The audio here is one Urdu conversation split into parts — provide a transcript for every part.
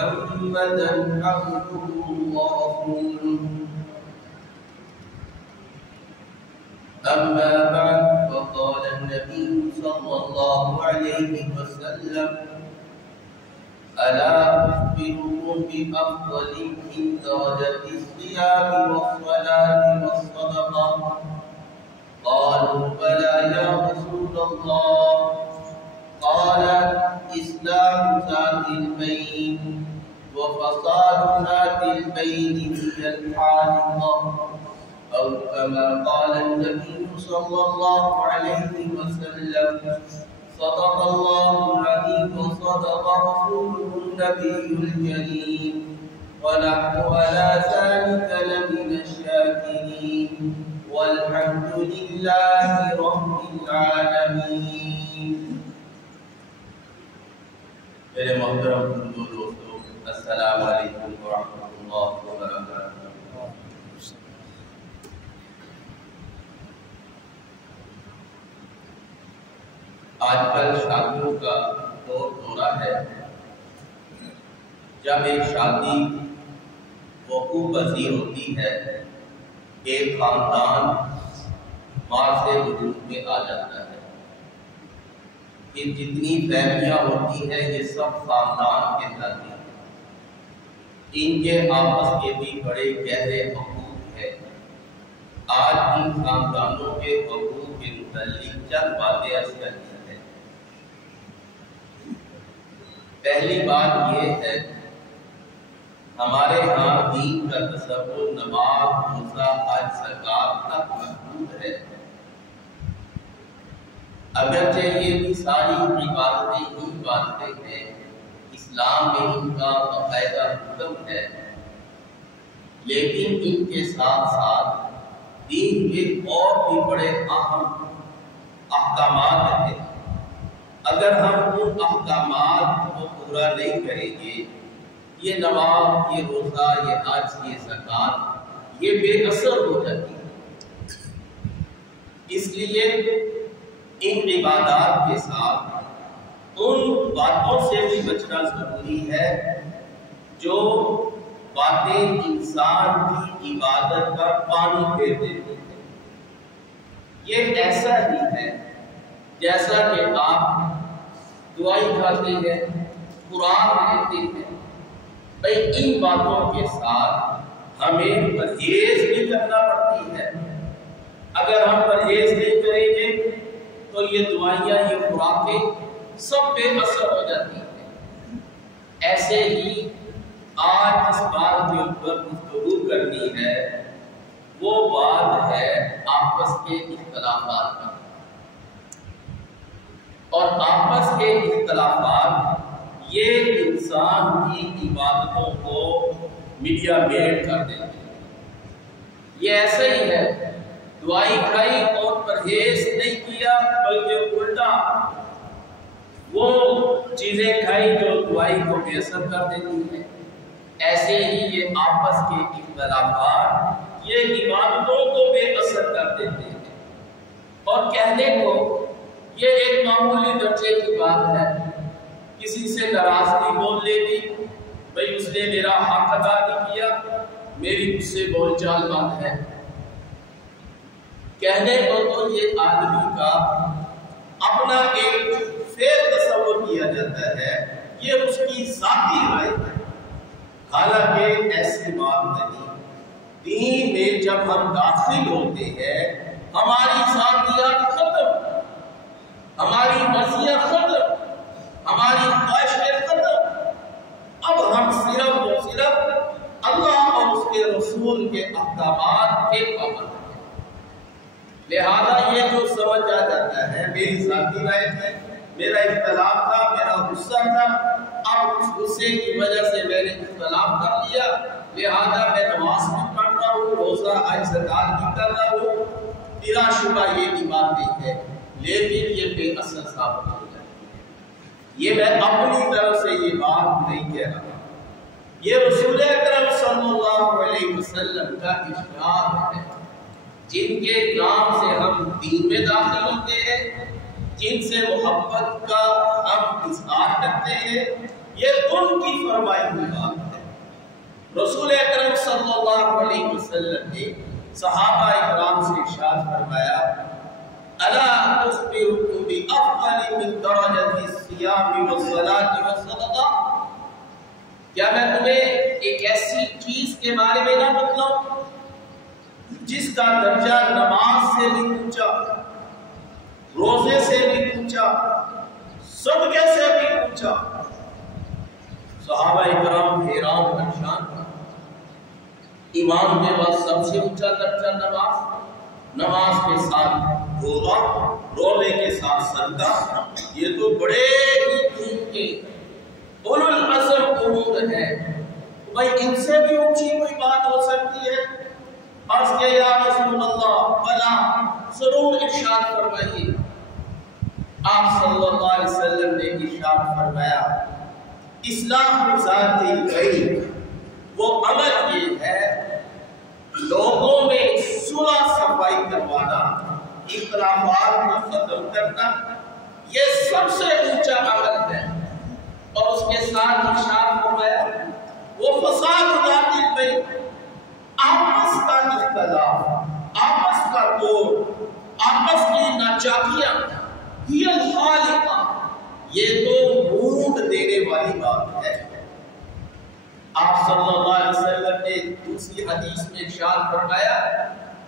محمدا عبده ورسوله أما بعد فقال النبي صلى الله عليه وسلم ألا أخبركم بأفضل من درجة الصيام والصلاة والصدقة قالوا بلى يا رسول الله قال إصلاح ذات البين وفساد ذات البين هي الحالقة أو كما قال النبي صلى الله عليه وسلم صدق الله العظيم وصدق رسوله النبي الكريم ونحن على ذلك لمن الشاكرين والحمد لله رب العالمين. میرے محترم ہندو دوستو، السلام علیکم ورحمۃ اللہ وبرکاتہ۔ آج کل شادیوں کا دورہ ہے۔ جب ایک شادی وقوع پذیر ہوتی ہے، ایک خاندان مار سے وجود میں آ جاتا ہے۔ یہ جتنی فیملیاں ہوتی ہیں یہ سب خاندان کہلاتی ہیں۔ ان کے آپس کے بھی بڑے گہرے حقوق ہیں۔ آج ان خاندانوں کے حقوق کے متعلق چند باتیں عرض کرنی ہیں۔ پہلی بات یہ ہے، ہمارے ہاں دین کا تصور نماز، روزہ، حج، زکات تک محدود ہے۔ اگرچہ یہ بھی ساری عبادتیں ہیں، اسلام میں ان کا باقاعدہ حکم ہے، لیکن ان کے ساتھ ساتھ دین کے اور بھی بڑے اہم احکامات ہیں۔ اگر ہم ان احکامات کو پورا نہیں کریں گے، یہ نماز، یہ روزہ، یہ حج، یہ زکات یہ بے اثر ہو جاتی ہے۔ اس لیے ان عبادات کے ساتھ ان باتوں سے بھی بچنا ضروری ہے جو باتیں انسان کی عبادت پر پانی پھیر دیتی ہیں۔ یہ ایسا ہی ہے جیسا کہ آپ دوائی کھاتے ہیں، خوراک لیتے ہیں، بھئی ان باتوں کے ساتھ ہمیں پرہیز بھی کرنا پڑتی ہے۔ اگر ہم پرہیز نہیں کریں گے تو یہ دوائیاں، یہ خوراکیں سب بے اثر ہو جاتی ہیں۔ ایسے ہی آج جس بات کے اوپر گفتگو کرنی ہے وہ بات ہے آپس کے اختلافات کا۔ اور آپس کے اختلافات یہ انسان کی عبادتوں کو میڈیا میڈ کر دیتے ہیں۔ یہ ایسا ہی ہے، دوائی کھائی اور پرہیز نہیں کیا بلکہ الٹا وہ چیزیں کھائی جو دوائی کو بے اثر کر دیتی ہیں۔ ایسے ہی یہ آپس کے اختلافات یہ عبادتوں کو بے اثر کر دیتے ہیں۔ اور کہنے کو یہ ایک معمولی درجے کی بات ہے، کسی سے ناراضگی بول لے گی، بھئی اس نے میرا حق ادا نہیں کیا، میری اس سے بول چال بات ہے۔ کہنے کو تو یہ آدمی کا اپنا ایک فعل تصور کیا جاتا ہے، یہ اس کی ذاتی رائے ہے، حالانکہ ایسی بات نہیں۔ دین میں جب ہم داخل ہوتے ہیں ہماری ذاتیات ختم، ہماری مرضیاں ختم، ہماری خواہشیں ختم۔ اب ہم صرف اور صرف اللہ اور اس کے رسول کے احکامات کے پابند ہیں۔ لہذا یہ جو سمجھ آ جاتا ہے میری ذاتی رائے ہے، میرا اختلاف تھا، میرا غصہ تھا، اب اس غصے کی وجہ سے میں نے اختلاف کر لیا، لہذا میں نماز بھی پڑھ رہا ہوں، روزہ حج زکات بھی کر رہا ہوں، بلا شبہ یہ بھی باتیں ہیں، لیکن یہ بے اثر ثابت ہو جاتی ہے۔ یہ میں اپنی طرف سے یہ بات نہیں کہہ رہا، یہ رسول اکرم صلی اللہ علیہ وسلم کا ارشاد ہے۔ جن کے نام سے ہم دین میں داخل ہوتے ہیں، جن سے محبت کا ہم اظہار کرتے ہیں، یہ ان کی فرمائی ہوئی بات ہے۔ رسول اکرم صلی اللہ علیہ وسلم نے صحابہ اکرام سے ارشاد فرمایا، الا اخبرکم بافضل من درجۃ الصیام والصلاۃ والصدقہ، کیا میں تمہیں ایک ایسی چیز کے بارے میں نہ بتلاؤں جس کا درجہ نماز سے بھی اونچا، روزے سے بھی اونچا، صدقے سے بھی اونچا؟ صحابہ کرام حیران پریشان، ایمان کے بعد سب سے اونچا درجہ نماز، نماز کے ساتھ روزہ، روزے کے ساتھ صدقہ، یہ تو بڑے ہی دین کے اولو العزم امور ہے۔ بھائی ان سے بھی اونچی کوئی بات ہو سکتی ہے؟ عرض کہ یا رسول اللہ بلا، ضرور ارشاد فرمائیے۔ آپ صلی اللہ علیہ وسلم نے ارشاد فرمایا، اصلاح ذات البین، وہ عمل یہ ہے لوگوں میں صلح صفائی کروانا، اختلافات کو ختم کرنا، یہ سب سے اونچا عمل ہے۔ اور اس کے ساتھ ارشاد فرمایا، وہ فساد ذات البین، آپس کا اختلاف، آپس کا توڑ، آپس کی ناچاکیاں، ہی الخالقہ، یہ تو موڈ دینے والی بات ہے۔ آپ صلی اللہ علیہ وسلم نے دوسری حدیث میں ارشاد فرمایا،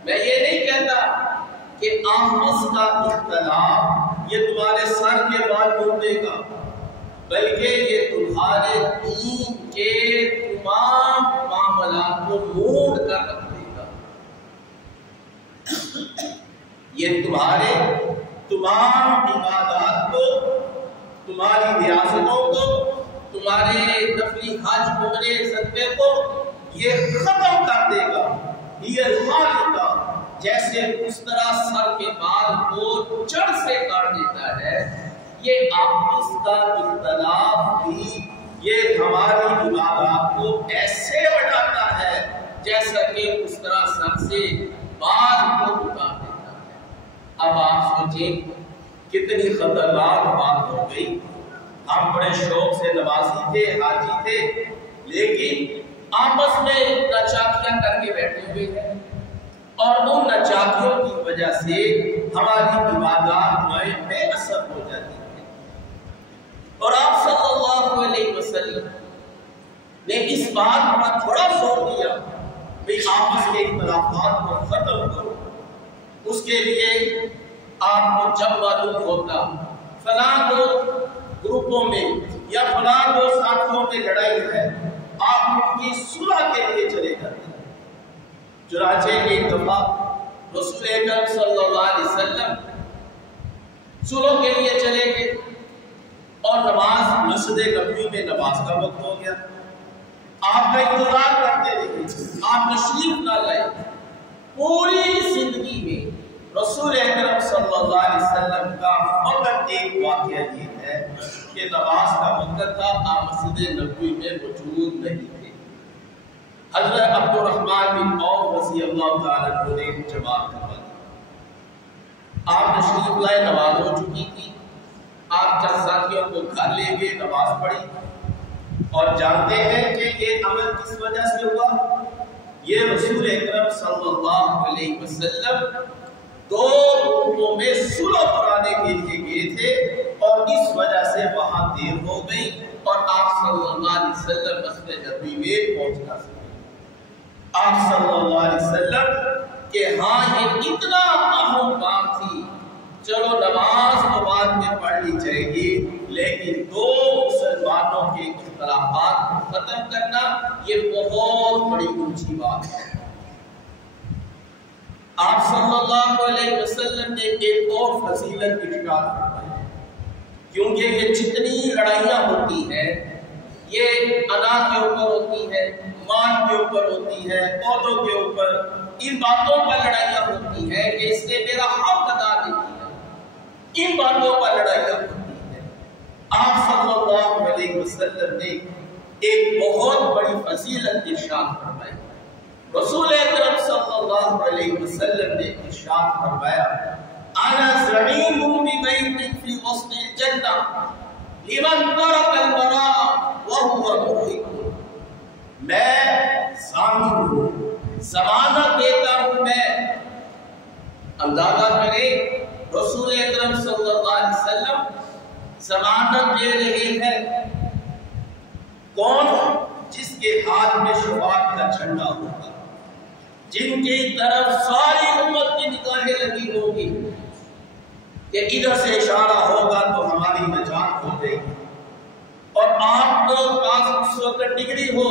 میں یہ نہیں کہتا کہ آپس کا اختلاف یہ تمہارے سر کے بال موڑ دے گا، بلکہ یہ تمہارے دین کے تمام معاملات کو موڑ کر رکھ دے گا۔ یہ تمہارے تمام عبادات کو، تمہاری ریاستوں کو، تمہارے نفلی حج عمرے صدقے کو یہ ختم کر دے گا۔ یہ الخالقہ، جیسے اس طرح سر کے بال کو جڑ سے کاٹ دیتا ہے، یہ آپس کا اختلاف بھی یہ ہماری عبادات کو ایسے بڑھاتا ہے جیسا کہ اس طرح سر سے بال کو اتار دیتا ہے۔ اب آپ سوچیں کتنی خطرناک بات ہو گئی۔ ہم بڑے شوق سے نمازی تھے، حاجی تھے، لیکن آپس میں ناچاکیاں کر کے بیٹھے ہوئے ہیں، اور ان ناچاکیوں کی وجہ سے ہماری عبادات بے اثر ہو جاتی ہیں۔ اور آپ صلی اللہ علیہ وسلم نے اس بات پر تھوڑا زور دیا کہ آپس کے اختلافات کو ختم کرو۔ اس کے لیے آپ کو جب معلوم ہوتا فلاں دو گروپوں میں یا فلاں دو ساتھیوں میں لڑائی ہے، آپ ان کی صلح کے لیے چلے جاتے ہیں۔ چنانچہ ایک دفعہ رسول اکرم صلی اللہ علیہ وسلم صلح کے لیے چلے گئے، اور نماز مسجد نبوی میں نماز کا وقت ہو گیا۔ آپ کا انتظار کرتے رہے، آپ تشریف نہ لائے۔ پوری زندگی میں رسول اکرم صلی اللہ علیہ وسلم کا فقط ایک واقعہ یہ ہے کہ نماز کا وقت تھا، آپ مسجد نبوی میں موجود نہیں تھے۔ حضرت عبد الرحمن بن عوف رضی اللہ تعالیٰ عنہ نے جماعت کروا دی۔ آپ تشریف لائے، نماز ہو چکی تھی، آپ چند ساتھیوں کو گھر لے گئے، نماز پڑھی، اور جانتے ہیں کہ یہ عمل کس وجہ سے ہوا؟ یہ رسول اکرم صلی اللہ علیہ وسلم دو گروپوں میں صلح کرانے کے لیے گئے تھے، اور اس وجہ سے وہاں دیر ہو گئی، اور آپ صلی اللہ علیہ وسلم مسجد نبوی میں پہنچ نہ سکے۔ آپ صلی اللہ علیہ وسلم کہ ہاں یہ اتنا اہم بات تھی، چلو نماز تو بعد میں پڑھ لی جائے گی، لیکن دو مسلمانوں کے اختلافات کو ختم کرنا یہ بہت بڑی اونچی بات ہے۔ آپ صلی اللہ علیہ وسلم نے ایک اور فضیلت ارشاد فرمائی، کیونکہ یہ جتنی لڑائیاں ہوتی ہیں یہ انا کے اوپر ہوتی ہے، مال کے اوپر ہوتی ہے، عہدوں کے اوپر، ان باتوں پر لڑائیاں ہوتی ہیں کہ اس نے میرا حق ادا نہیں کیا، ان باتوں پر لڑائیاں ہوتی ہیں۔ آپ صلی اللہ علیہ وسلم نے ایک بہت بڑی فضیلت ارشاد فرمائی۔ رسول اکرم صلی اللہ علیہ وسلم نے ارشاد فرمایا، انا زعیم ببیت فی وسط الجنہ لمن ترک البراء وهو محق، میں ضامن ہوں، ضمانت دیتا ہوں میں۔ اندازہ کریں رسول اکرم صلی اللہ علیہ وسلم ضمانت دے رہے ہیں، کون؟ جس کے ہاتھ میں شفاعت کا جھنڈا ہوگا، جن کی طرف ساری امت کی نگاہیں لگی ہوگی کہ ادھر سے اشارہ ہوگا تو ہماری نجات ہو جائے گی۔ اور آپ کو پاس اس وقت ڈگری ہو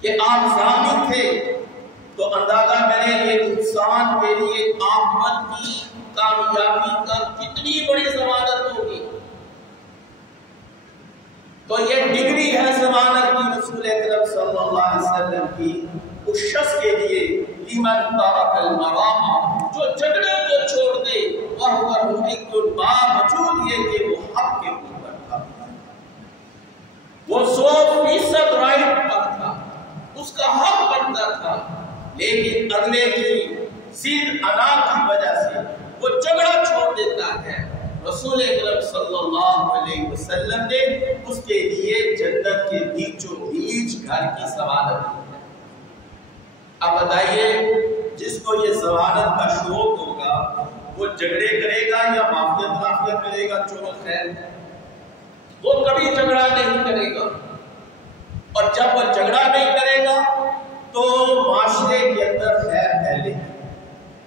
کہ آپ ضامن تھے، تو اندازہ کریں یہ انسان کے لیے آخرت کی کامیابی کا کتنی بڑی ضمانت ہوگی۔ تو یہ ڈگری ہے ضمانت کی رسول اکرم صلی اللہ علیہ وسلم کی اس شخص کے لیے، لمن ترک المراء، جو جھگڑے کو چھوڑ دے، وہو محق، باوجود یہ کہ وہ حق کے اوپر تھا، وہ 100% رائٹ پر تھا، اس کا حق بنتا تھا، لیکن اگلے کی ضد انا کی وجہ سے وہ جھگڑا چھوڑ دیتا ہے۔ رسول اکرم صلی اللہ علیہ وسلم نے اس کے لیے جنت کے بیچوں بیچ گھر کی ضمانت دی ہے۔ اب بتائیے جس کو یہ ضمانت کا شوق ہوگا وہ جھگڑے کرے گا یا معافیت رافیہ کرے گا؟ چلو خیر، وہ کبھی جھگڑا نہیں کرے گا، اور جب وہ جھگڑا نہیں کرے گا تو معاشرے کے اندر خیر پھیلے گی۔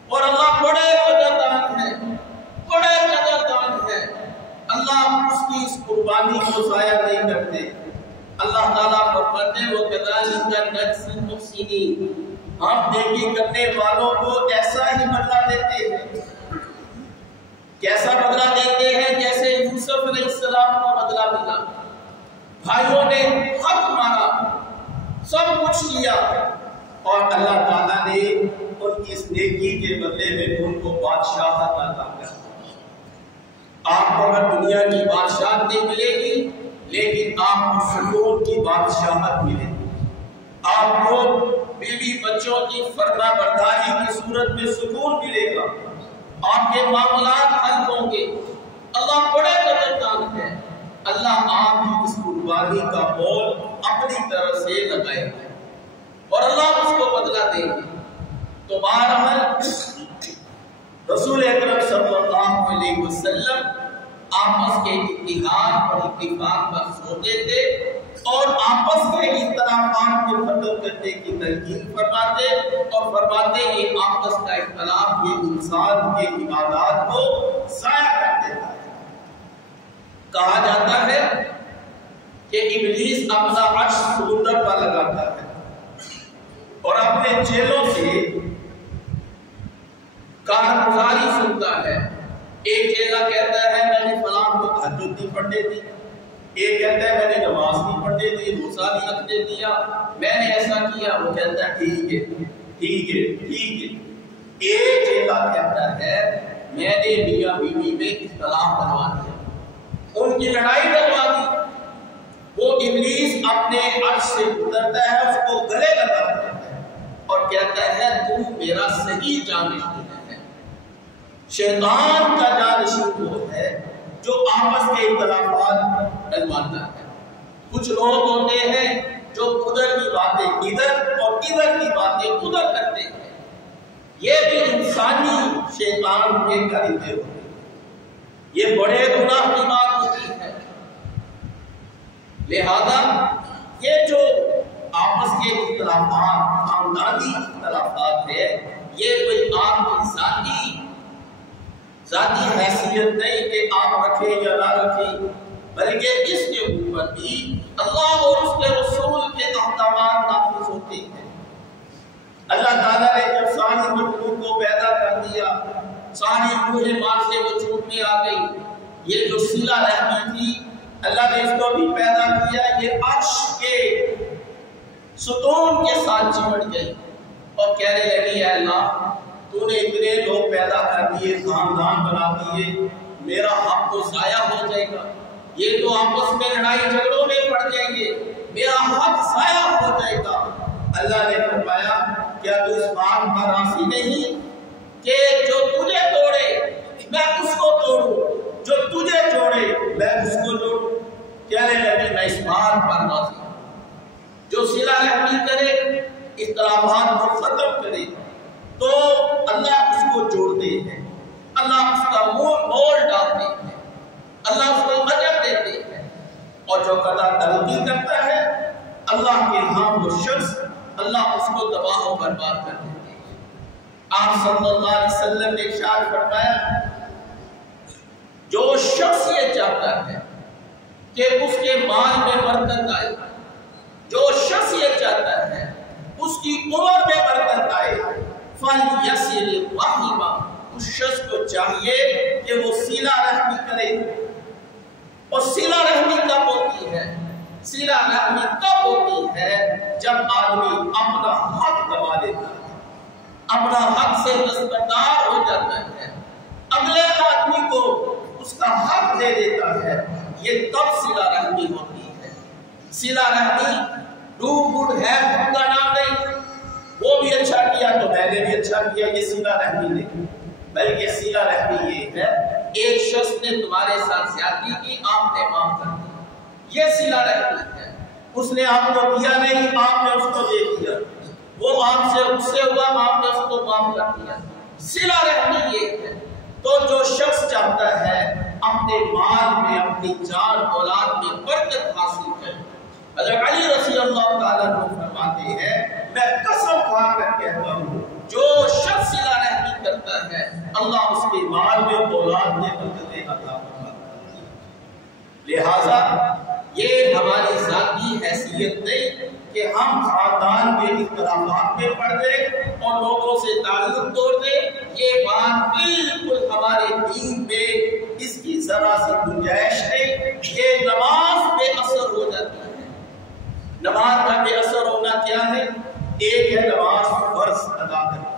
اور اللہ بڑے قدردان ہے، بڑے قدردان ہے، اللہ اس کی اس قربانی کو ضائع نہیں کرتے۔ اللہ تعالیٰ فرماتے ہیں وَكَذَلِكَ نَجْزِي الْمُحْسِنِينَ، ہم نیکی کرنے والوں کو ایسا ہی بدلہ دیتے ہیں۔ کیسا بدلہ دیتے ہیں؟ جیسے یوسف علیہ السلام کو بدلہ ملا، بھائیوں نے حق مارا، سب کچھ کیا، اور اللہ تعالیٰ نے ان کی اس نیکی کے بدلے میں ان کو بادشاہت عطا کر دی۔ آپ کو اگر دنیا کی بادشاہت نہیں ملے گی، لیکن آپ کو سکون کی بادشاہت ملے گی۔ آپ کو بیوی بچوں کی فرما برداری کی صورت میں سکون ملے گا، آپ کے معاملات حل ہوں گے۔ اللہ بڑے قدردان ہے، اللہ آپ کی اس قربانی کا مول اپنی طرف سے لگائے گا اور اللہ اس کو بدلہ دیں گے۔ تو بہرحال رسول اکرم صلی اللہ علیہ وسلم آپس کے اتحاد اور اتفاق پر سوچتے تھے، اور آپس کے اختلافات کو ختم کرنے کی تلقین فرماتے، اور فرماتے یہ آپس کا اختلاف یہ انسان کے عبادات کو ضائع کر دیتا ہے۔ کہا جاتا ہے کہ ابلیس اپنا عرش سمندر پر لگاتا ہے اور اپنے چیلوں سے کارگزاری سنتا ہے۔ ایک چیلا کہتا ہے میں نے فلاں کو تہجد نہیں پڑھنے دی، ایک کہتا ہے میں نے نماز نہیں پڑھنے دی، روزہ نہیں رکھنے دیا، میں نے ایسا کیا، وہ کہتا ہے ٹھیک ہے ٹھیک ہے ٹھیک ہے۔ ایک چیلا کہتا ہے میں نے میاں بیوی میں اختلاف کروا دیا، ان کی لڑائی کروا دی۔ وہ ابلیس اپنے عرش سے اترتا ہے، اس کو گلے لگاتا ہے اور کہتا ہے تو میرا صحیح جانشین ہے۔ شیطان کا جانشین وہ ہے جو آپس کے اختلافات ڈلواتا ہے۔ کچھ لوگ ہوتے ہیں جو ادھر کی باتیں ادھر اور ادھر کی باتیں ادھر کرتے ہیں، یہ بھی انسانی شیطان کے کرتے ہوتے ہیں، یہ بڑے گناہ کی بات ہوتی ہے۔ لہذا یہ جو آپس کے اختلافات، خاندانی اختلافات ہے، یہ کوئی آپ کی ذاتی حیثیت نہیں کہ آپ رکھیں یا نہ رکھیں، بلکہ اس کے اوپر بھی اللہ اور اس کے رسول کے احکامات نافذ ہوتے ہیں۔ اللہ تعالیٰ نے جب ساری مخلوق کو پیدا کر دیا، ساری روح ماں سے وہ چھوٹ میں آ گئی، یہ جو صلہ رحمی تھی اللہ نے اس کو بھی پیدا کیا، یہ عرش کے ستون کے ساتھ چمٹ گئی اور کہنے لگی اے اللہ تو نے اتنے لوگ پیدا کر دیے، خاندان بنا دیے، میرا حق تو ضائع ہو جائے گا، یہ تو آپس میں لڑائی جھگڑوں میں پڑ جائیں گے، میرا حق ضائع ہو جائے گا۔ اللہ نے فرمایا کیا تو اس بات پر راضی نہیں کہ جو تجھے توڑے اس بات پر راضی ہوں۔ جو صلہ رحمی کرے، اختلافات کو ختم کرے، تو اللہ اس کو جوڑتے ہیں، اللہ اس کا مول ڈالتے ہیں، اللہ اس کو اجر دیتے ہیں۔ اور جو قطع تلقی کرتا ہے اللہ کے ہاں وہ شخص اللہ اس کو تباہ و برباد کر دیتے ہیں۔ آپ صلی اللہ علیہ وسلم نے ارشاد فرمایا، جو شخص یہ چاہتا ہے کہ اس کے مال میں برکت آئے، جو شخص یہ چاہتا ہے اس کی عمر میں برکت آئے، فَلْيَصِلِ الرَّحِمَ، اس شخص کو چاہیے کہ وہ صلہ رحمی کرے۔ اور صلہ رحمی کب ہوتی ہے؟ صلہ رحمی کب ہوتی ہے؟ جب آدمی اپنا حق دبا لیتا ہے، اپنا حق سے دستبردار ہو جاتا ہے، اگلے آدمی کو اس کا حق دے دیتا ہے، یہ تب صلہ رحمی ہوتی ہے۔ صلہ رحمی ڈو گڈ ہیو کا نام نہیں، وہ بھی اچھا کیا تو میں نے بھی اچھا کیا، یہ صلہ رحمی نہیں، بلکہ صلہ رحمی یہ ہے ایک شخص نے تمہارے ساتھ زیادتی کی، آپ نے معاف کر دیا، یہ صلہ رحمی ہے۔ اس نے آپ کو دیا نہیں، آپ نے اس کو دے دیا، وہ آپ سے غصے ہوا، آپ نے اس کو معاف کر دیا، صلہ رحمی یہ ہے۔ تو جو شخص چاہتا ہے اپنے مال میں، اپنی جان اولاد میں برکت حاصل کرے، حضرت علی رضی اللہ تعالیٰ عنہ فرماتے ہیں، میں قسم کھا کر کہتا ہوں جو شخص صلہ رحمی کرتا ہے اللہ اس کے مال میں اولاد میں برکتیں عطا فرماتا ہے۔ لہذا یہ ہماری ذاتی حیثیت نہیں کہ ہم خاندان کے اختلافات میں پڑ گئے اور لوگوں سے تعلق توڑ دیں، یہ بات بالکل ہمارے دین میں اس کی ذرا سی گنجائش نہیں۔ یہ نماز بے اثر ہو جاتی ہے۔ نماز کا بے اثر ہونا کیا ہے؟ ایک ہے نماز فرض ادا کرنا،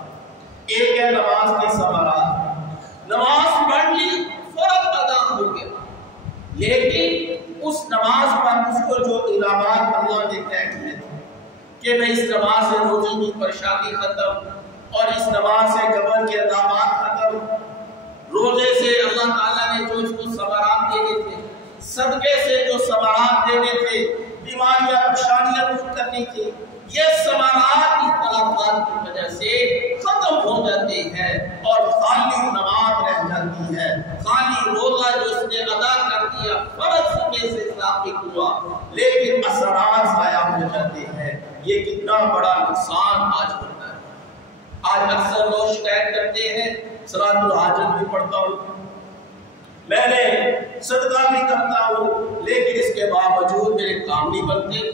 ایک ہے نماز کے ثمرات۔ نماز پڑھ لی، فرض ادا ہو گیا، لیکن اس نماز پر اس کو جو انعامات اللہ نے طے کیے تھے کہ بھئی اس نماز سے روزی کی پریشانی ختم، اور اس نماز سے قبر کے عذابات ختم، روزے سے اللہ تعالیٰ نے جو اس کو ثمرات دینے تھے، صدقے سے جو ثمرات دینے تھے، بیماریاں پریشانیاں دور کرنے کی، یہ ثمرات اختلافات کی وجہ سے ختم ہو جاتے ہیں اور خالی نماز رہ جاتی ہے، خالی روزہ جو اس نے ادا کر دیا فرض میں سے ثابت ہوا، لیکن اثرات ضائع ہو جاتے ہیں۔ یہ کتنا بڑا نقصان آج ہوتا ہے۔ آج اکثر لوگ شکایت کرتے ہیں صلاۃ الحاجت بھی پڑھتا ہوں، میں نے صدقہ بھی کرتا ہوں، لیکن اس کے باوجود میرے کام نہیں بنتے۔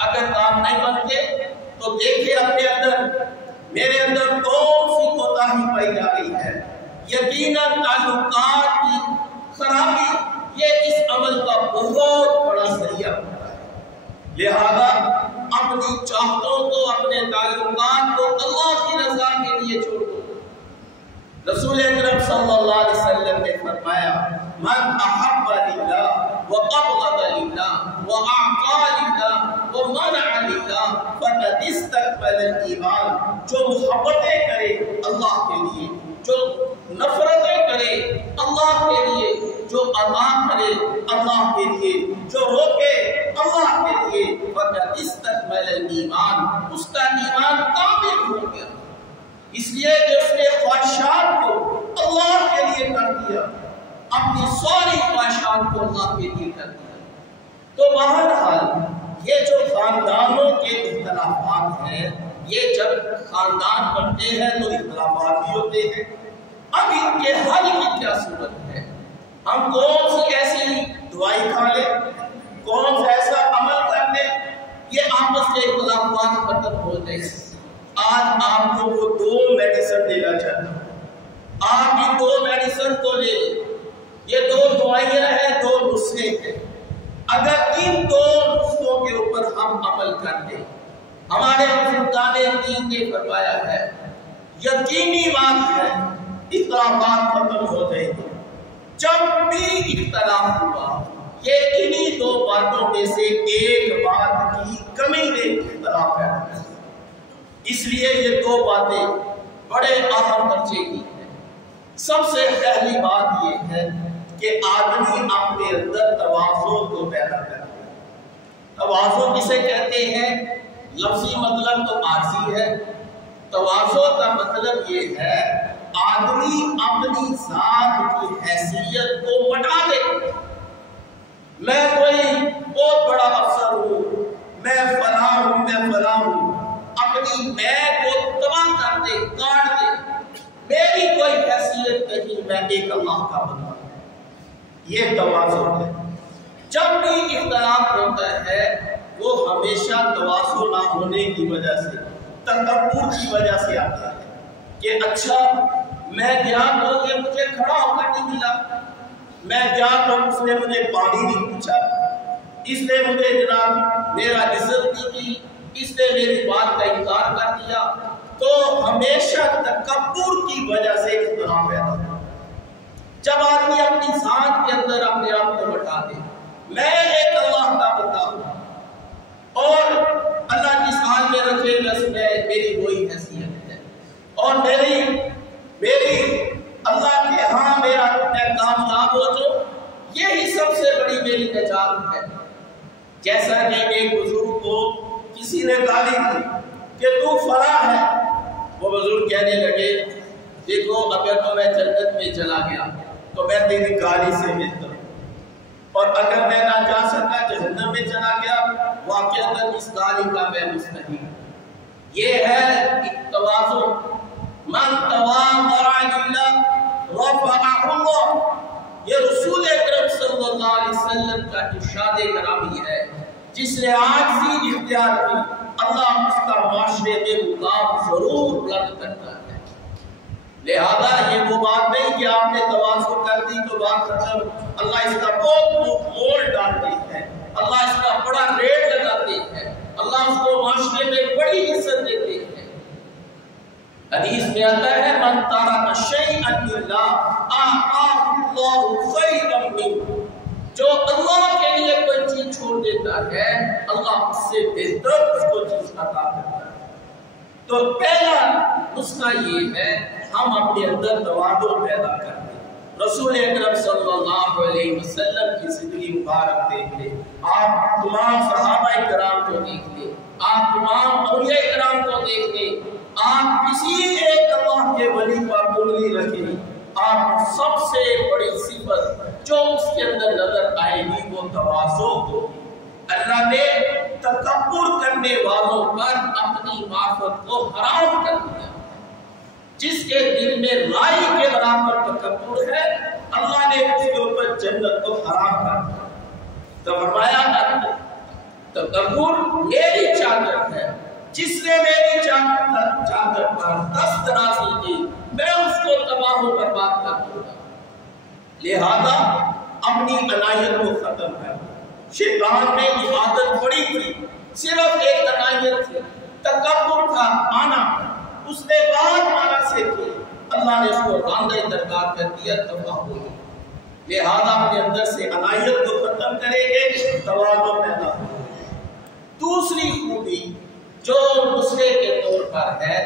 اگر کام نہیں بنتے تو دیکھیں اپنے اندر، میرے اندر کون سی کوتاہی پائی جا رہی ہے۔ یقیناً تعلقات کی خرابی یہ اس عمل کا بہت بڑا ذریعہ ہوتا ہے۔ لہذا اپنی چاہتوں کو، اپنے تعلقات کو اللہ کی رضا کے لیے چھوڑ دو۔ رسول اکرم صلی اللہ علیہ وسلم نے فرمایا، من احب للہ وابغض للہ واعطى للہ ومنع للہ فقد استقبل الایمان، جو محبتیں کرے اللہ کے لیے، جو نفرتیں کرے اللہ کے لیے، جو عطا کرے اللہ کے لیے، جو روکے اللہ کے لیے، فقد استقبل الایمان، اس کا ایمان کامل ہو گیا۔ اس لیے کہ اس نے خواہشات کو اللہ کے لیے کر دیا، اپنی ساری خواہشات کو اللہ کے لیے کر دیا۔ تو بہرحال یہ جو خاندانوں کے اختلافات ہیں، یہ جب خاندان بنتے ہیں تو اختلافات بھی ہوتے ہیں۔ اب ان کے حل کی کیا صورت ہے؟ ہم کون سی ایسی دوائی کھا لیں، کون سا ایسا عمل کر لیں یہ آپس کے اختلافات ختم ہو جائیں۔ آج آپ کو وہ دو میڈیسن دینا چاہتا ہوں، آپ بھی دو میڈیسن کو لے، یہ دو دوائیاں ہیں، دو نسخے ہیں۔ اگر ان دو نسخوں کے اوپر ہم عمل کر دیں، ہمارے بزرگان دین نے فرمایا ہے، یقینی بات ہے اختلافات ختم ہو جائیں گے۔ جب بھی اختلاف ہوا یہ انہی دو باتوں میں سے ایک بات کی کمی نے اختلاف پیدا کیا۔ اس لیے یہ دو باتیں بڑے اہم درجے کی ہیں۔ سب سے پہلی بات یہ ہے کہ آدمی اپنے اندر تواضع کو پیدا کرے۔ تواضع کسے کہتے ہیں؟ لفظی مطلب تو عاجزی ہے. تواضع کا مطلب یہ ہے آدمی اپنی ذات کی حیثیت کو مٹا دے. میں کوئی بہت بڑا افسر ہوں، میں فلاں ہوں، میں فلاں ہوں، اپنی میں کو تباہ کر دے، کاٹ دے. میری کوئی حیثیت نہیں، میں ایک اللہ کا بندہ ہوں. یہ تواضع ہے. جب بھی اختلاف ہوتا ہے وہ ہمیشہ تواضع نہ ہونے کی وجہ سے، تکبر کی وجہ سے آتا ہے کہ اچھا میں گیا تو یہ مجھے کھڑا ہو کر نہیں ملا، میں گیا تو اس نے مجھے پانی نہیں پوچھا، اس نے مجھے جناب میرا عزت نہیں کی، اس نے میری بات کا انکار کر دیا. تو ہمیشہ تکبر کی وجہ سے اختلاف پیدا ہوتا ہے. جب آدمی اپنی ذات کے اندر اپنے آپ کو بٹا دے، میں ایک اللہ کا بندہ ہوں اور اللہ کی شان میں رکھے بس میری وہی حیثیت ہے اور میری اللہ کے ہاں میرا کامیاب ہو، جو یہی سب سے بڑی میری نجات ہے. جیسا کہ ایک بزرگ کو کسی نے گالی دی کہ تو فلاں ہے، وہ بزرگ کہنے لگے دیکھو اگر تو میں جنت میں چلا گیا تو میں تیری گالی سے بہتر ہوں، اور اگر میں نہ جا سکا جہنم میں چلا گیا واقعتاً اس گالی کا میں مستحق ہوں. یہ ہے تواضع. من تواضع للہ رفعہ اللہ، یہ رسول اکرم صلی اللہ علیہ وسلم کا ارشاد گرامی ہے. جس نے عاجزی اختیار کی اللہ اس کا معاشرے میں مقام ضرور بلند کرتا ہے. لہذا یہ وہ بات نہیں کہ آپ نے تواضع کر دی تو بات ختم. اللہ اس کا بہت مول ڈالتے ہیں، اللہ اس کا بڑا ریٹ لگاتے ہیں، اللہ اس کو معاشرے میں بڑی عزت دیتے ہیں. حدیث میں آتا ہے من ترک شیئا للہ اعطاہ اللہ خیرا منہ، جو اللہ کے لیے کوئی چیز چھوڑ دیتا ہے اللہ اس سے بہتر اس کو چیز عطا کرتا ہے. تو پہلا نسخہ یہ ہے ہم اپنے اندر تواضع پیدا کریں. رسول اکرم صلی اللہ علیہ وسلم کی زندگی مبارک دیکھ لیں، آپ تمام صحابہ کرام کو دیکھ لیں، آپ تمام اولیاء کرام کو دیکھ لیں، آپ کسی ایک اللہ کے ولی پر انگلی رکھیں، آپ سب سے بڑی صفت جو اس کے اندر نظر آئے گی وہ تواضع ہوگی. اللہ نے تکبر کرنے والوں پر اپنی معرفت کو حرام کر دیا. جس کے دل میں رائی کے برابر تکبر ہے اللہ نے اس کے اوپر جنت کو حرام کر دیا. تو فرمایا تکبر میری چادر ہے، جس نے میری چادر پر دست درازی کی میں اس کو تباہ و برباد کر دوں گا. لہذا اپنی عنایت کو ختم کر. شیطان نے عادت پڑی تھی، صرف ایک عنایت تھی، تکبر تھا، آنا. اس نے بات مانا سے کی، اللہ نے اس کو راندہ درکار کر دیا، تباہ ہو گئی. لہذا اپنے اندر سے عنایت کو ختم کریں گے، تواضع پیدا ہوگا. دوسری خوبی جو نسخے کے طور پر ہے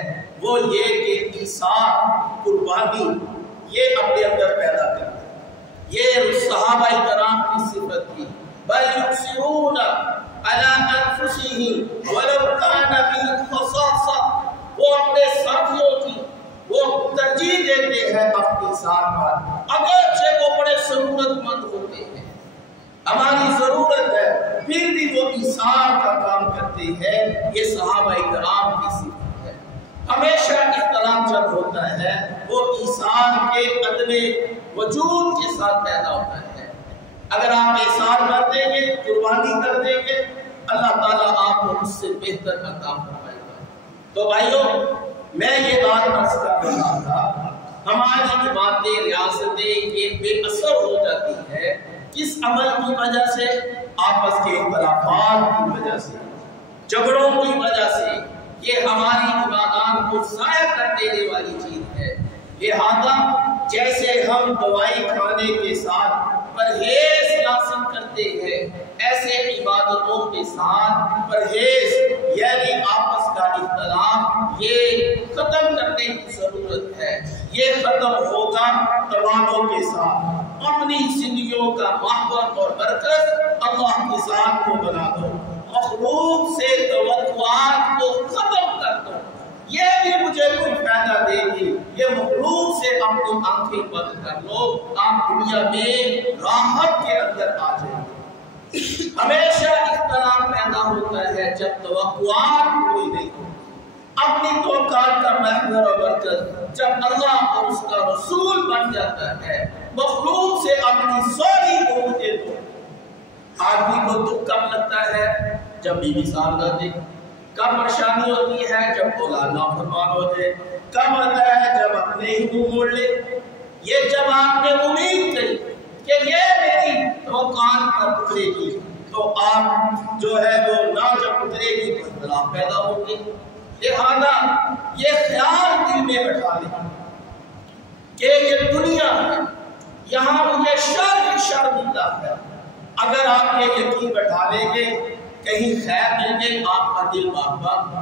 وہ یہ کہ ایثار، قربانی، یہ اپنے اندر پیدا کرنا. یہ صحابہ کرام کی صفت تھی. بل یؤثرون علی انفسہم ولو کان بہم خصاصہ، وہ اپنے ساتھیوں کی وہ ترجیح دیتے ہیں اپنی ذات پر اگرچہ وہ بڑے ضرورت مند ہوتے ہیں. ہماری ضرورت ہے پھر بھی وہ ایثار کا کام کرتے ہیں. یہ صحابہ کرام کی صفت ہے. ہمیشہ اختلاف جب ہوتا ہے وہ ایثار کے عدم وجود کے ساتھ پیدا ہوتا ہے. اگر آپ ایثار کر دیں گے، قربانی کر دیں گے، اللہ تعالیٰ آپ کو اس سے بہتر عطا فرمائے گا. تو بھائیوں میں یہ بات عرض کر رہا تھا، ہماری باتیں ریاستیں یہ بے اثر ہو جاتی ہے کس عمل کی وجہ سے؟ آپس کے اختلافات کی وجہ سے، جھگڑوں کی وجہ سے. یہ ہماری عبادات کو ضائع کر دینے والی چیز ہے. لہذا جیسے ہم دوائی کھانے کے ساتھ پرہیز لازم کرتے ہیں، ایسے عبادتوں کے ساتھ پرہیز یعنی آپس کا اختلاف یہ ختم کرنے کی ضرورت ہے. یہ ختم ہوگا تواضع کے ساتھ. اپنی زندگیوں کا محبت اور برکت اللہ کی ذات کو بنا دو، مخلوق سے توقعات کو ختم کر دو، یہ بھی مجھے کوئی فائدہ دے گی، یہ مخلوق سے اپنی آنکھیں بند کر لو، آپ دنیا میں راحت کے اندر آ جائیں گے۔ ہمیشہ اختلاف پیدا ہوتا ہے جب توقعات پوری نہیں ہوتی۔ اپنی توقعات کا محور و برکت جب اللہ اور اس کا رسول بن جاتا ہے، مخلوق سے اپنی ساری امید دو۔ آدمی کو دکھ کب لگتا ہے؟ جب بیوی سالگرہ دے، کب پریشانی ہوتی ہے؟ جب اولاد نافرمان ہو جائے، کب آتا ہے؟ جب اپنے ہی منہ موڑ لے۔ یہ جب آپ نے امید کی کہ یہ میری توقعات پر اترے گی، تو آپ جو ہے وہ نہ جب اترے گی تو اختلاف پیدا ہوگی۔ لہذا یہ خیال دل میں بٹھا لیں کہ یہ دنیا ہے، یہاں مجھے شر ملتا ہے۔ اگر آپ یہ یقین بٹھا لیں گے کہیں خیر مل گئی، آپ کا دل باغ،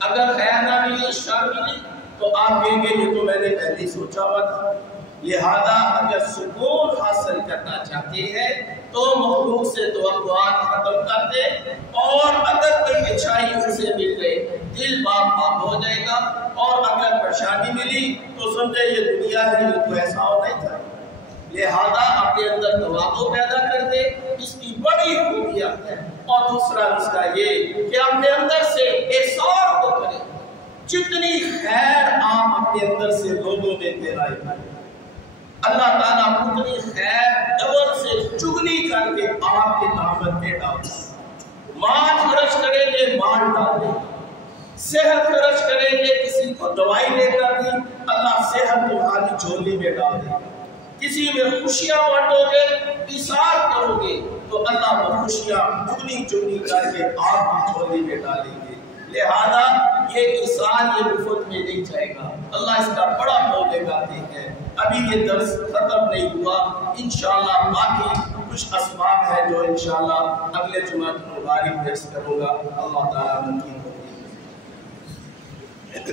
اگر خیر نہ ملی، شر ملی، تو آپ کہیں گے یہ تو میں نے پہلے سوچا ہوا تھا۔ لہذا اگر سکون حاصل کرنا چاہتے ہیں تو مخلوق سے توقعات ختم کر دے، اور اگر کوئی اچھائی اسے مل گئی دل باغ ہو جائے گا، اور اگر پریشانی ملی تو سمجھے یہ دنیا ہے، یہ تو ایسا ہو نہیں تھا۔ لہذا اپنے اندر تواضع پیدا کر دے، اس کی بڑی خوبیاں ہے۔ اور دوسرا نسخہ یہ کہ اپنے اندر سے احسان کو کرے، جتنی خیر آپ اپنے اندر سے لوگوں میں پھیلائیں، اللہ تعالیٰ اتنی خیر ڈبل سے چگنی کر کے آپ کے دامن میں ڈالتا۔ مال خرچ کریں گے، مال ڈال دیں، صحت خرچ کریں گے، کسی کو دوائی لے کر دی، اللہ صحت تمہاری جھولی میں ڈال دے۔ کسی میں خوشیاں بانٹو گے، ایثار کرو گے، تو اللہ وہ خوشیاں چگنی چگنی کر کے آپ کی جھولی میں ڈالیں گے۔ لہذا یہ ایثار یہ مفت میں نہیں جائے گا، اللہ اس کا بڑا مول لگاتے ہیں۔ ابھی یہ درس ختم نہیں ہوا، انشاءاللہ باقی کچھ اسباب ہیں جو انشاءاللہ اگلے جمعہ مبارک درس کروں گا۔ اللہ تعالیٰ